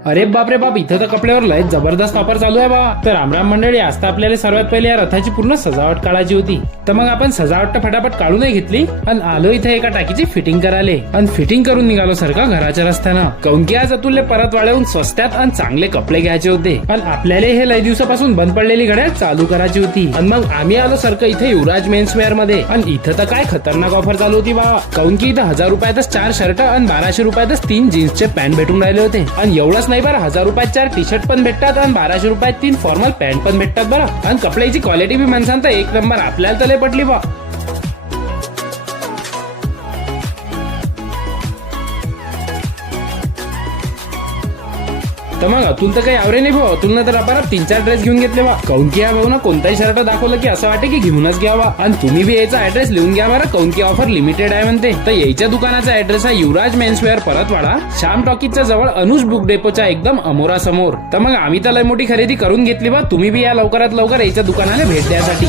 अरे बाप रे बाप, इथं तर कपड्यावर लय जबरदस्त ऑफर चालू आहे बा. तर रामराम मंडळी, आज तर आपल्याला सर्वात पहिले या रथाची पूर्ण सजावट काढायची होती. तर मग आपण सजावट फटाफट काढूनही घेतली आणि आलो इथे एका टाकीची फिटिंग करायला. आणि फिटिंग करून निघालो सारखं घराच्या रस्त्यानं. काऊन की आज अतुलले परत वाढवून स्वस्तात आणि चांगले कपडे घ्यायचे होते. आणि आपल्याला हे लय दिवसापासून बंद पडलेली घड्याळ चालू करायची होती. आणि मग आम्ही आलो सारखं इथे युवराज मेन्सवेअर मध्ये. आणि इथं तर काय खतरनाक ऑफर चालू होती बा. काऊन की इथं 1000 रुपयातच 4 शर्ट आणि 1200 रुपयातच 3 जीन्सचे पॅन्ट भेटून राहिले होते. आणि एवढंच नाही बरं, 1000 रुपयात 4 टी शर्ट पण भेटतात आणि 1200 रुपयात 3 फॉर्मल पॅन्ट पण भेटतात बरं. आणि कपड्याची क्वालिटी बी माणसांत एक नंबर. आपल्याला तर लय पटली बा. तर मग अतुल तर काही आवरे नाही भाऊ. अतुलनं तर आपण 3-4 ड्रेस घेऊन घेतले बा. काऊन की या भाऊ ना कोणताही शर्ट दाखवलं की असं वाटे की घेऊनच घ्यावा. आणि तुम्ही बी याचा ऍड्रेस लिहून घ्या बरं. काऊन की ऑफर लिमिटेड आहे म्हणते. तर याच्या दुकानाचा ऍड्रेस आहे युवराज मेन्सवेअर, परतवाडा, श्याम टॉकीजच्या जवळ, अनुज बुक डेपोच्या एकदम अमोरा समोर. तर मग आम्ही तर लय मोठी खरेदी करून घेतली बा. तुम्ही बी या लवकरात लवकर याच्या दुकानाला भेट द्यासाठी.